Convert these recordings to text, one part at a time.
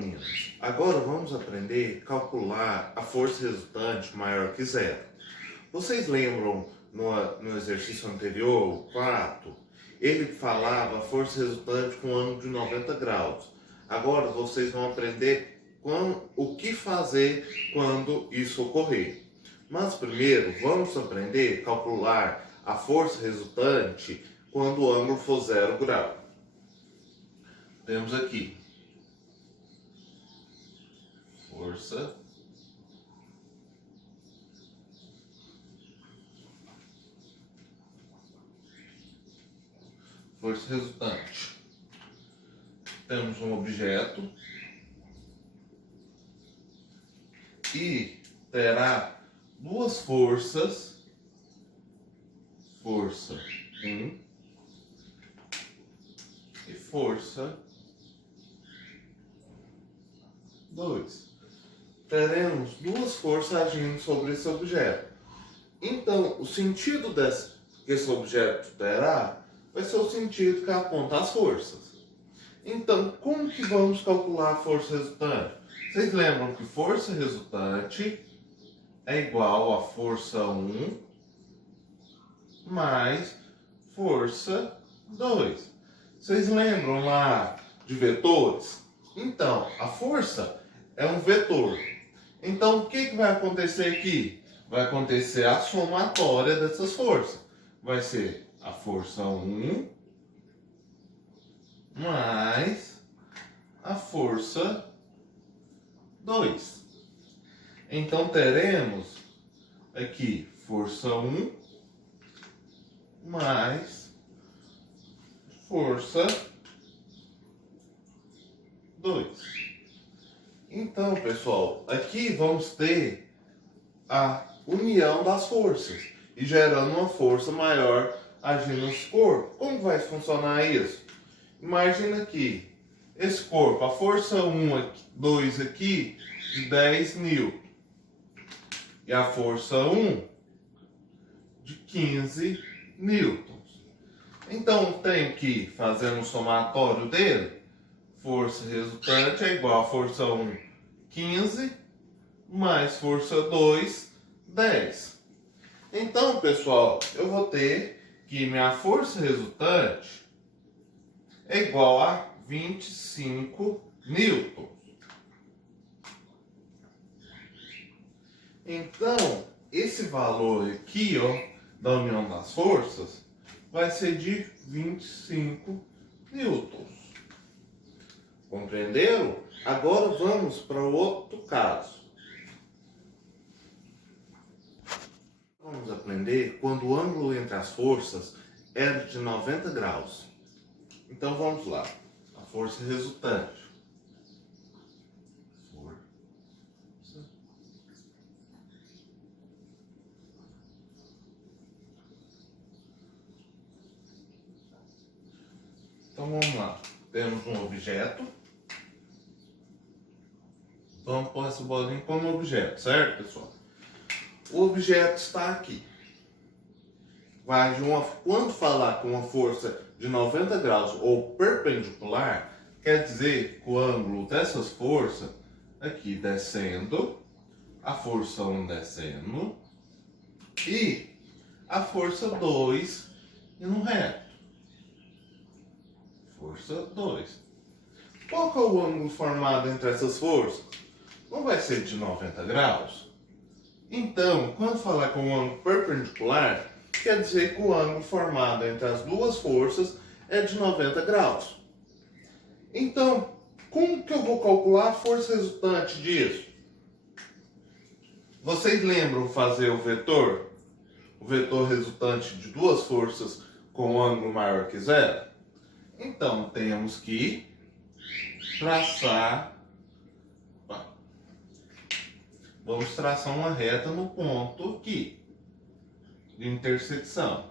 meninos? Agora vamos aprender a calcular a força resultante maior que zero. Vocês lembram no exercício anterior, o 4, ele falava a força resultante com um ângulo de 90 graus. Agora vocês vão aprender o que fazer quando isso ocorrer. Mas primeiro vamos aprender a calcular a força resultante quando o ângulo for 0 grau. Temos aqui força resultante. Temos um objeto e terá duas forças, força 1 e força 2. Teremos duas forças agindo sobre esse objeto. Então, o sentido que esse objeto terá vai ser o sentido que aponta as forças. Então, como que vamos calcular a força resultante? Vocês lembram que força resultante é igual a força 1 mais força 2. Vocês lembram lá de vetores? Então, a força é um vetor. Então, o que vai acontecer aqui? Vai acontecer a somatória dessas forças. Vai ser a força 1 mais a força 2. Então, teremos aqui força 1 mais força 2. Então, pessoal, aqui vamos ter a união das forças e gerando uma força maior agindo nesse corpo. Como vai funcionar isso? Imagina aqui, esse corpo, a força 1, 2 aqui, de 10 newton. E a força 1, de 15 newtons. Então, tenho que fazer um somatório dele. Força resultante é igual a força 1, 15, mais força 2, 10. Então, pessoal, eu vou ter que minha força resultante é igual a 25 newtons. Então, esse valor aqui, ó, da união das forças, vai ser de 25 newtons. Compreenderam? Agora vamos para o outro caso. Vamos aprender quando o ângulo entre as forças é de 90 graus. Então vamos lá. A força resultante. Então vamos lá. Temos um objeto. Vamos pôr essa bolinha como objeto, certo, pessoal? O objeto está aqui. Quando falar com uma força de 90 graus ou perpendicular, quer dizer que o ângulo dessas forças aqui descendo, a força 1 descendo e a força 2 indo reto. Força 2. Qual que é o ângulo formado entre essas forças? Não vai ser de 90 graus? Então, quando falar com um ângulo perpendicular, quer dizer que o ângulo formado entre as duas forças é de 90 graus. Então, como que eu vou calcular a força resultante disso? Vocês lembram fazer o vetor? O vetor resultante de duas forças com ângulo maior que zero? Então, temos que traçar. Vamos traçar uma reta no ponto aqui de intersecção.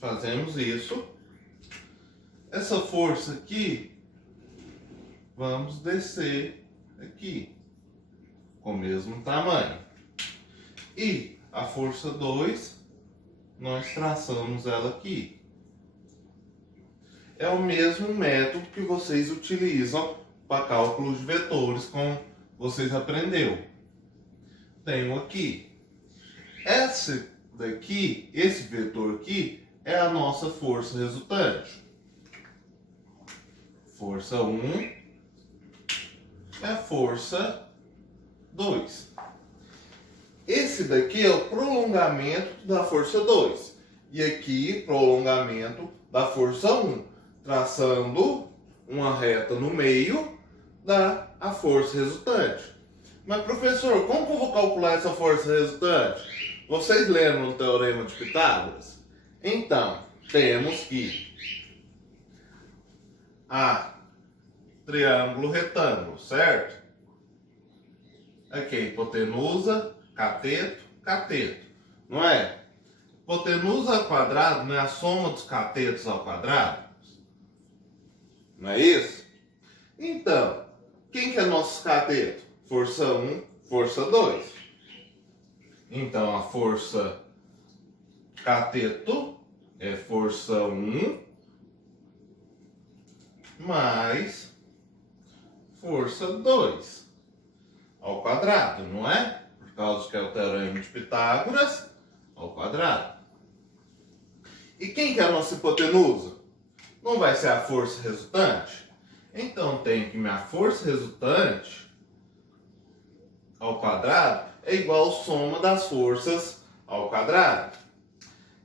Fazemos isso. Essa força aqui, vamos descer aqui, com o mesmo tamanho. E a força 2, nós traçamos ela aqui. É o mesmo método que vocês utilizam para cálculo de vetores, como vocês aprenderam. Tenho aqui. Esse vetor aqui, é a nossa força resultante. Força 1 é força 2. Esse daqui é o prolongamento da força 2. E aqui, prolongamento da força 1. Traçando uma reta no meio da a força resultante. Mas, professor, como que eu vou calcular essa força resultante? Vocês lembram o teorema de Pitágoras? Então, temos que a triângulo retângulo, certo? Aqui, hipotenusa, cateto, cateto, não é? Hipotenusa ao quadrado não é a soma dos catetos ao quadrado? Não é isso? Então, quem que é nosso cateto? Força 1, força 2. Então, a força cateto é força 1 mais força 2 ao quadrado, não é? Por causa que é o teorema de Pitágoras ao quadrado. E quem que é a nossa hipotenusa? Não vai ser a força resultante? Então, tem que minha força resultante ao quadrado é igual à soma das forças ao quadrado.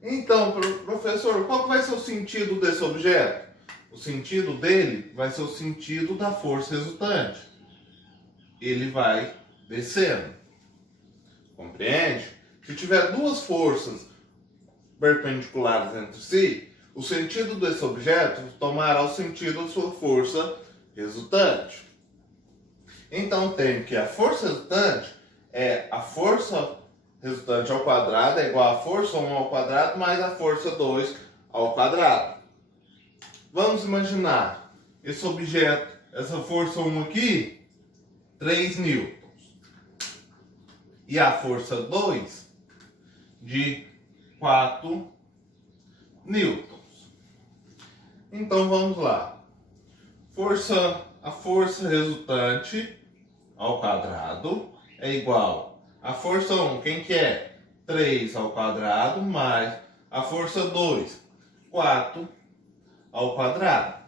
Então, professor, qual vai ser o sentido desse objeto? O sentido dele vai ser o sentido da força resultante. Ele vai descendo. Compreende? Se tiver duas forças perpendiculares entre si, o sentido desse objeto tomará o sentido da sua força resultante. Então, tem que a força resultante é a força resultante ao quadrado é igual a força 1 ao quadrado mais a força 2 ao quadrado. Vamos imaginar esse objeto, essa força 1 aqui, 3 newtons. E a força 2 de 4 newtons. Então vamos lá. A força resultante ao quadrado é igual a força 1, quem que é? 3 ao quadrado mais a força 2, 4 ao quadrado.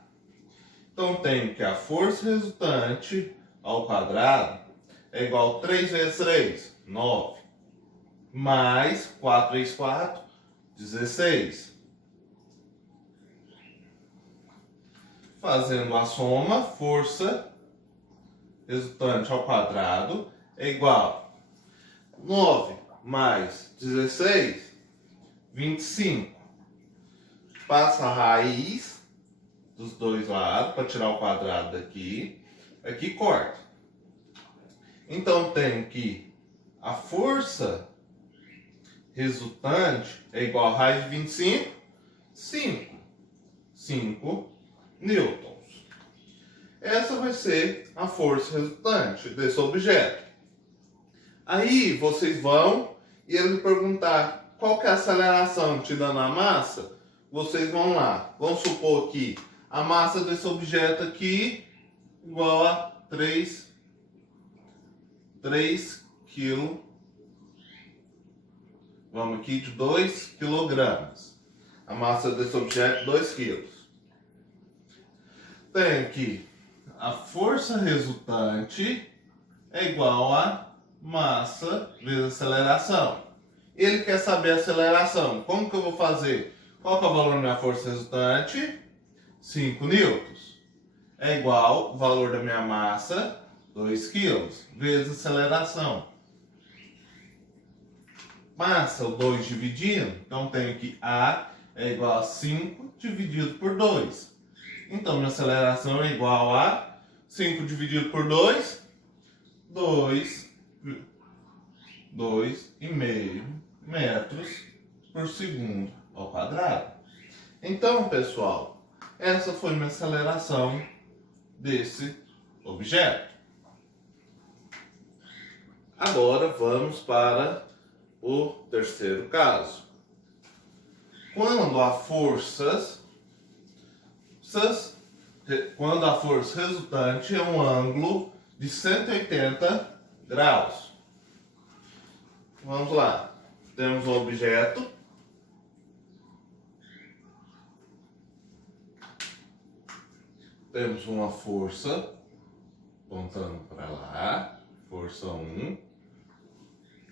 Então tenho que a força resultante ao quadrado é igual a 3 vezes 3, 9, mais 4 vezes 4, 16. Fazendo a soma, força resultante ao quadrado é igual a 9 mais 16, 25. Passa a raiz dos dois lados para tirar o quadrado daqui. Aqui corta. Então tem que a força resultante é igual a raiz de 25, 5 newtons. Essa vai ser a força resultante desse objeto. Aí vocês vão e ele perguntar qual que é a aceleração tirando a massa, vocês vão lá. Vamos supor que a massa desse objeto aqui igual a 3 kg. Vamos aqui de 2 quilogramas. A massa desse objeto 2 kg. Tem que a força resultante é igual a massa vezes aceleração. Ele quer saber a aceleração. Como que eu vou fazer? Qual que é o valor da minha força resultante? 5 newtons. É igual o valor da minha massa, 2 kg, vezes aceleração. Massa, o 2 dividindo. Então, tenho que A é igual a 5 dividido por 2. Então, minha aceleração é igual a 5 dividido por 2, 2,5 metros por segundo ao quadrado. Então, pessoal, essa foi minha aceleração desse objeto. Agora vamos para o terceiro caso. Quando há forças quando a força resultante é um ângulo de 180 graus. Vamos lá. Temos um objeto. Temos uma força apontando para lá, força 1.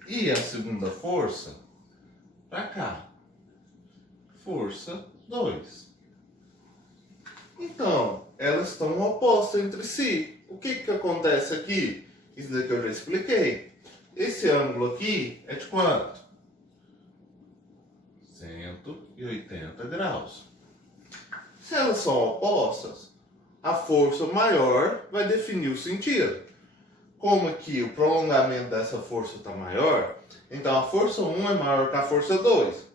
E a segunda força para cá, força 2. Então, elas estão opostas entre si. O que acontece aqui? Isso daqui eu já expliquei. Esse ângulo aqui é de quanto? 180 graus. Se elas são opostas, a força maior vai definir o sentido. Como aqui o prolongamento dessa força está maior, então a força 1 é maior que a força 2.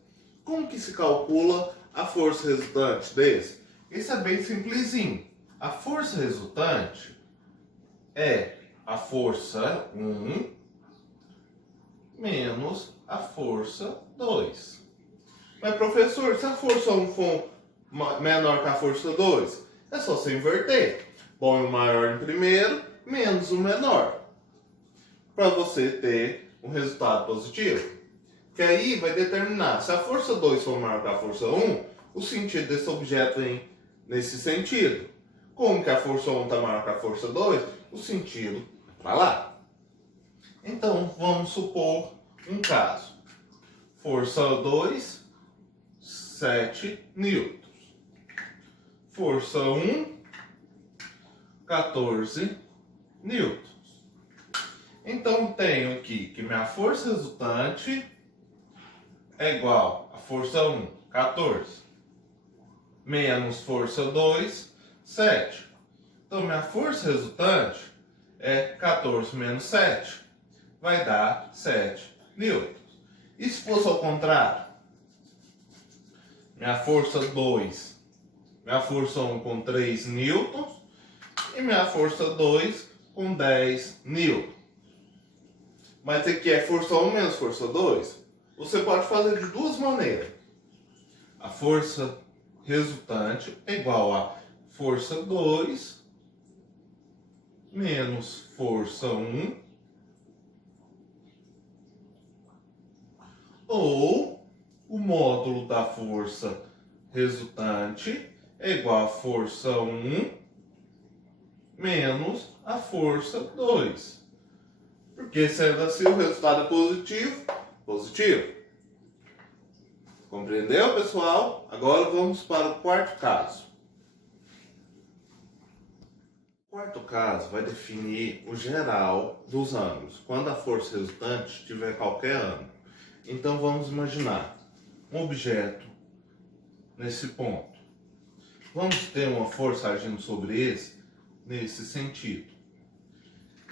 Como que se calcula a força resultante desse? Isso é bem simplesinho. A força resultante é a força 1 menos a força 2. Mas professor, se a força 1 for menor que a força 2, é só você inverter. Põe o maior em primeiro, menos o menor. Para você ter um resultado positivo. Que aí vai determinar, se a força 2 for maior que a força 1, o sentido desse objeto vem nesse sentido. Como que a força 1 está maior que a força 2, o sentido é para lá. Então, vamos supor um caso. Força 2, 7 newtons. Força 1, 14 newtons. Então, tenho aqui que minha força resultante é igual a força 1, 14, menos força 2, 7. Então, minha força resultante é 14 menos 7. Vai dar 7 newtons. E se fosse ao contrário? Minha força 2, minha força 1 com 3 newtons e minha força 2 com 10 newtons. Mas aqui é força 1 menos força 2. Você pode fazer de duas maneiras. A força resultante é igual a força 2 menos força 1. Ou o módulo da força resultante é igual a força 1 menos a força 2. Porque sendo assim o resultado é positivo, positivo. Compreendeu, pessoal? Agora vamos para o quarto caso. O quarto caso vai definir o geral dos ângulos, quando a força resultante tiver qualquer ângulo. Então vamos imaginar um objeto nesse ponto. Vamos ter uma força agindo sobre esse nesse sentido.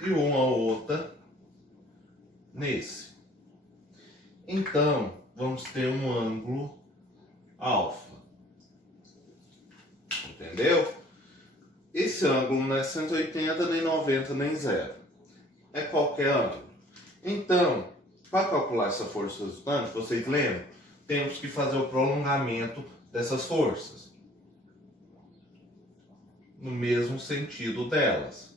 E uma outra nesse. Então, vamos ter um ângulo alfa. Entendeu? Esse ângulo não é 180, nem 90, nem 0. É qualquer ângulo. Então, para calcular essa força resultante, vocês lembram? Temos que fazer o prolongamento dessas forças. No mesmo sentido delas.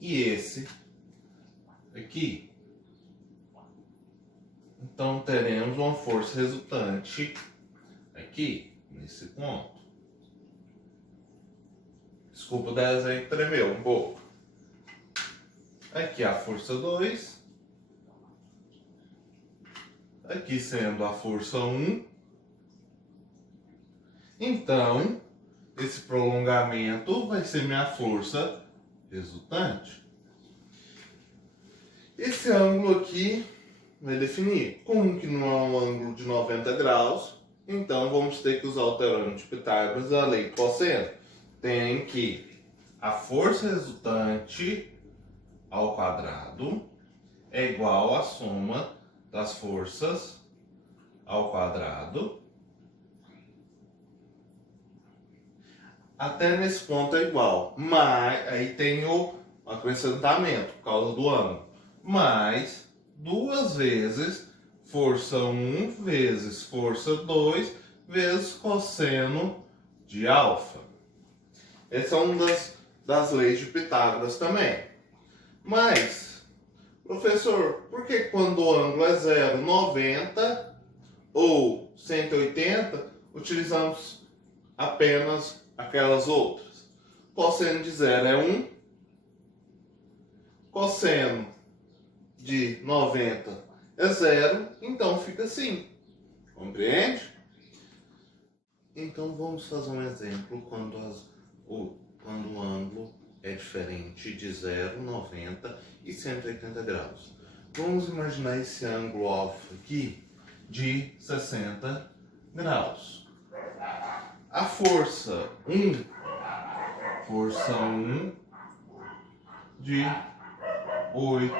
E esse aqui. Então teremos uma força resultante aqui, nesse ponto. Desculpa o desenho que tremeu um pouco. Aqui a força 2. Aqui sendo a força 1. Então, esse prolongamento vai ser minha força resultante. Esse ângulo aqui vai definir. Como que não é um ângulo de 90 graus, então vamos ter que usar o teorema de Pitágoras, a lei do cosseno. Tem que a força resultante ao quadrado é igual à soma das forças ao quadrado. Até nesse ponto é igual, mas aí tem o acrescentamento por causa do ângulo. Mais 2 vezes força 1 vezes força 2 vezes cosseno de alfa. Essa é uma das leis de Pitágoras também. Mas, professor, por que quando o ângulo é 0, 90 ou 180, utilizamos apenas aquelas outras? Cosseno de 0 é 1, cosseno de 90 é 0, então fica assim. Compreende? Então vamos fazer um exemplo quando o ângulo é diferente de 0, 90 e 180 graus. Vamos imaginar esse ângulo alfa aqui de 60 graus. A força 1 de 8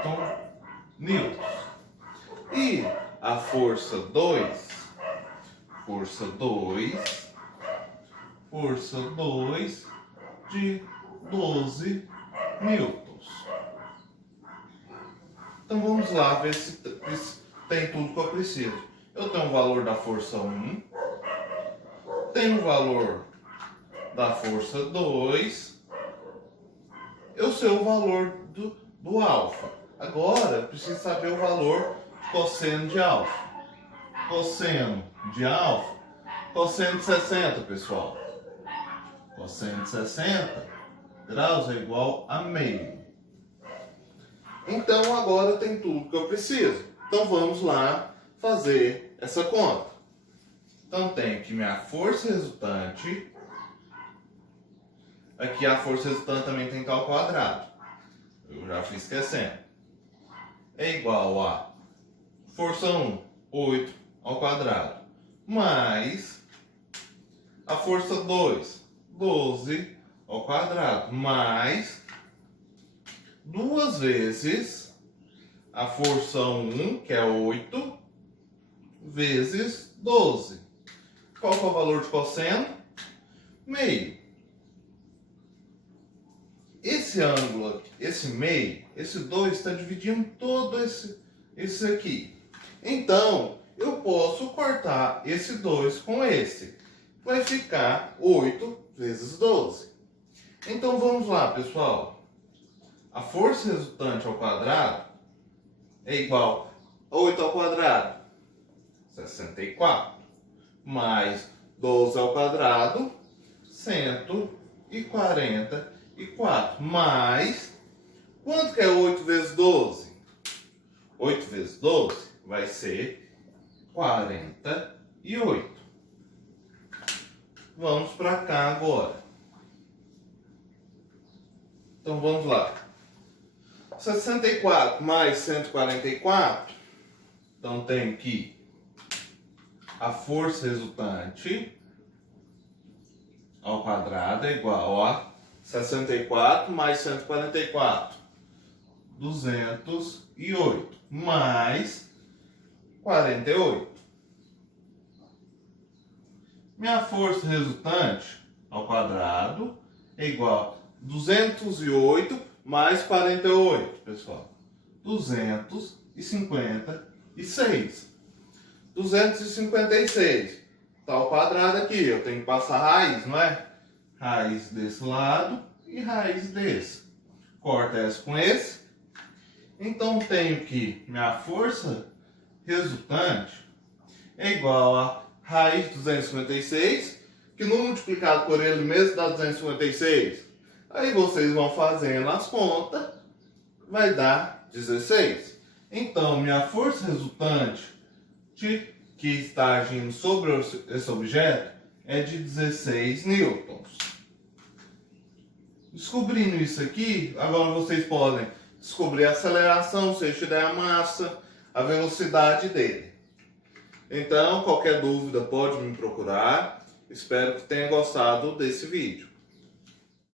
newtons. E a força 2 de 12 newtons. Então vamos lá ver se tem tudo que eu preciso. Eu tenho o valor da força 1, tenho o valor da força 2, eu sei o valor do alfa. Agora eu preciso saber o valor de cosseno de alfa. Cosseno de alfa, cosseno de 60, pessoal. Cosseno de 60 graus é igual a meio. Então agora tem tudo que eu preciso. Então vamos lá fazer essa conta. Então tem que minha força resultante, aqui a força resultante também tem que estar ao quadrado. Eu já fui esquecendo. É igual a força 1, 8 ao quadrado, mais a força 2, 12 ao quadrado, mais 2 vezes a força 1, que é 8, vezes 12. Qual que é o valor de cosseno? Meio. Esse ângulo aqui, esse meio, esse 2 está dividindo todo esse aqui. Então, eu posso cortar esse 2 com esse. Vai ficar 8 vezes 12. Então vamos lá, pessoal. A força resultante ao quadrado é igual a 8 ao quadrado, 64. Mais 12 ao quadrado, 144. Mais, quanto que é 8 vezes 12? 8 vezes 12 vai ser 48. Vamos para cá agora. Então vamos lá. 64 mais 144. Então tem que a força resultante ao quadrado é igual a 64 mais 144. 208 mais 48. Minha força resultante ao quadrado é igual a 208 mais 48, pessoal. 256. 256. Está ao quadrado aqui. Eu tenho que passar raiz, não é? Raiz desse lado e raiz desse. Corta essa com esse. Então tenho que minha força resultante é igual a raiz de 256, que no multiplicado por ele mesmo dá 256. Aí vocês vão fazendo as contas, vai dar 16. Então, minha força resultante que está agindo sobre esse objeto é de 16 newtons. Descobrindo isso aqui, agora vocês podem descobrir a aceleração, se tiver a massa, a velocidade dele. Então, qualquer dúvida pode me procurar. Espero que tenha gostado desse vídeo.